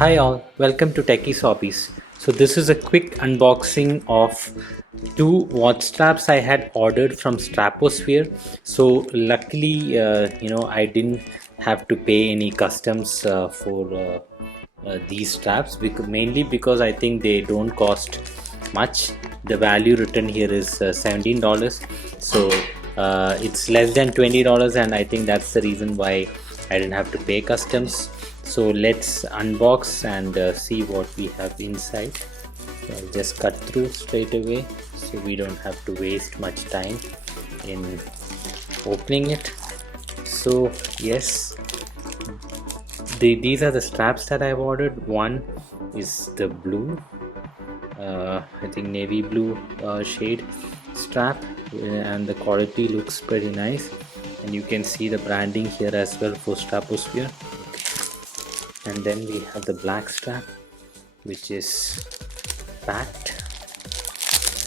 Hi all, welcome to Techie Hobbies. So this is a quick unboxing of two watch straps I had ordered from Straposphere. So luckily, I didn't have to pay any customs for these straps because mainly because I think they don't cost much. The value written here is $17, so it's less than $20, and I think that's the reason why I didn't have to pay customs. So let's unbox and see what we have inside. So I'll just cut through straight away so we don't have to waste much time in opening it. So yes, these are the straps that I've ordered. One is the blue, I think navy blue shade strap, and the quality looks pretty nice, and you can see the branding here as well for Straposphere. And then we have the black strap, which is packed.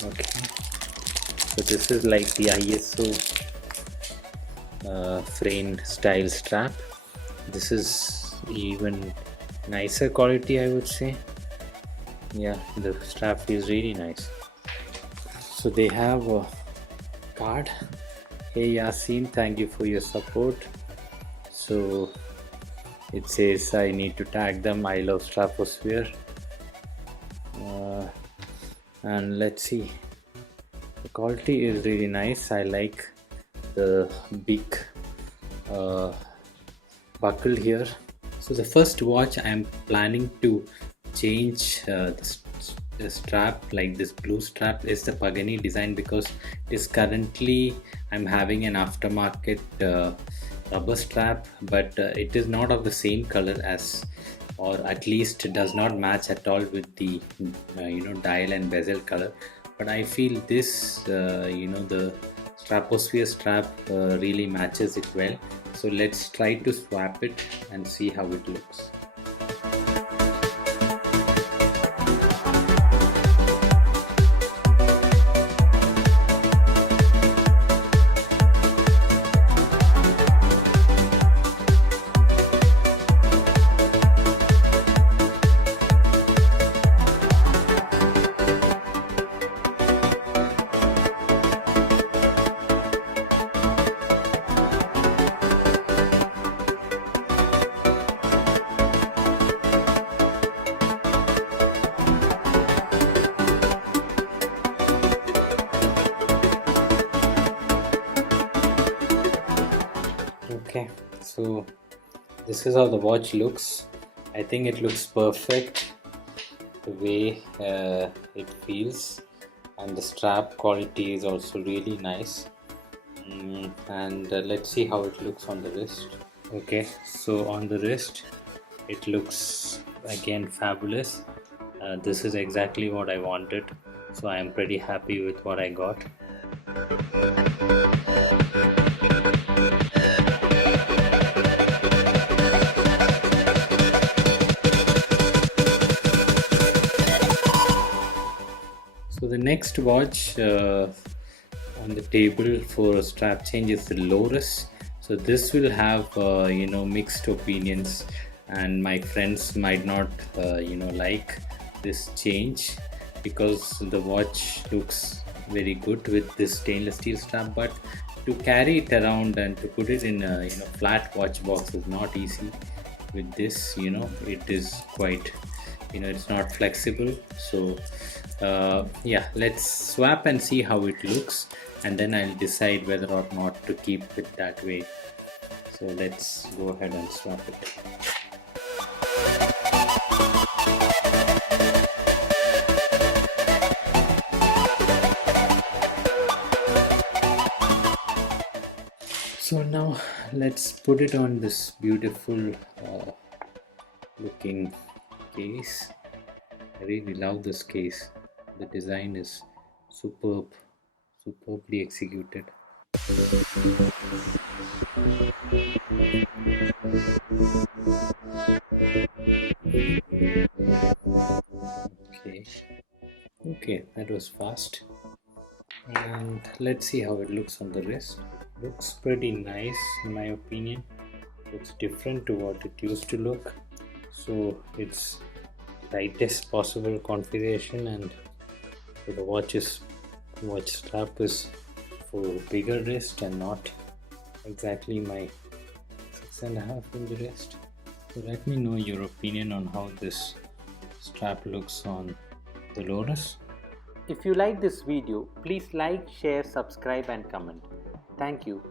Okay, so this is like the ISO frame style strap. This is even nicer quality, I would say. Yeah, the strap is really nice. So they have a card. Hey Yasin, thank you for your support. So it says I need to tag them, I love Straposphere. And let's see, the quality is really nice. I like the big buckle here. So the first watch I'm planning to change the strap, like this blue strap, is the Pagani Design, because it is currently I'm having an aftermarket rubber strap, but it is not of the same color as, or at least does not match at all with the dial and bezel color. But I feel this the Straposphere strap really matches it well. So let's try to swap it and see how it looks. Okay, so this is how the watch looks. I think it looks perfect the way it feels, and the strap quality is also really nice. And let's see how it looks on the wrist. Okay, so on the wrist it looks again fabulous. This is exactly what I wanted, so I am pretty happy with what I got. So the next watch on the table for a strap change is the Lorus. So this will have mixed opinions, and my friends might not like this change, because the watch looks very good with this stainless steel strap, but to carry it around and to put it in a flat watch box is not easy. With this, it is quite, it's not flexible. So yeah, let's swap and see how it looks, and then I'll decide whether or not to keep it that way. So let's go ahead and swap it. So now let's put it on this beautiful looking case. I really love this case. The design is superbly executed. Okay, okay, that was fast. And let's see how it looks on the wrist. Looks pretty nice in my opinion. Looks different to what it used to look. so it's tightest possible configuration, and the watch strap is for bigger wrist and not exactly my 6.5 inch wrist. So let me know your opinion on how this strap looks on the Lorus. If you like this video, please like, share, subscribe and comment. Thank you.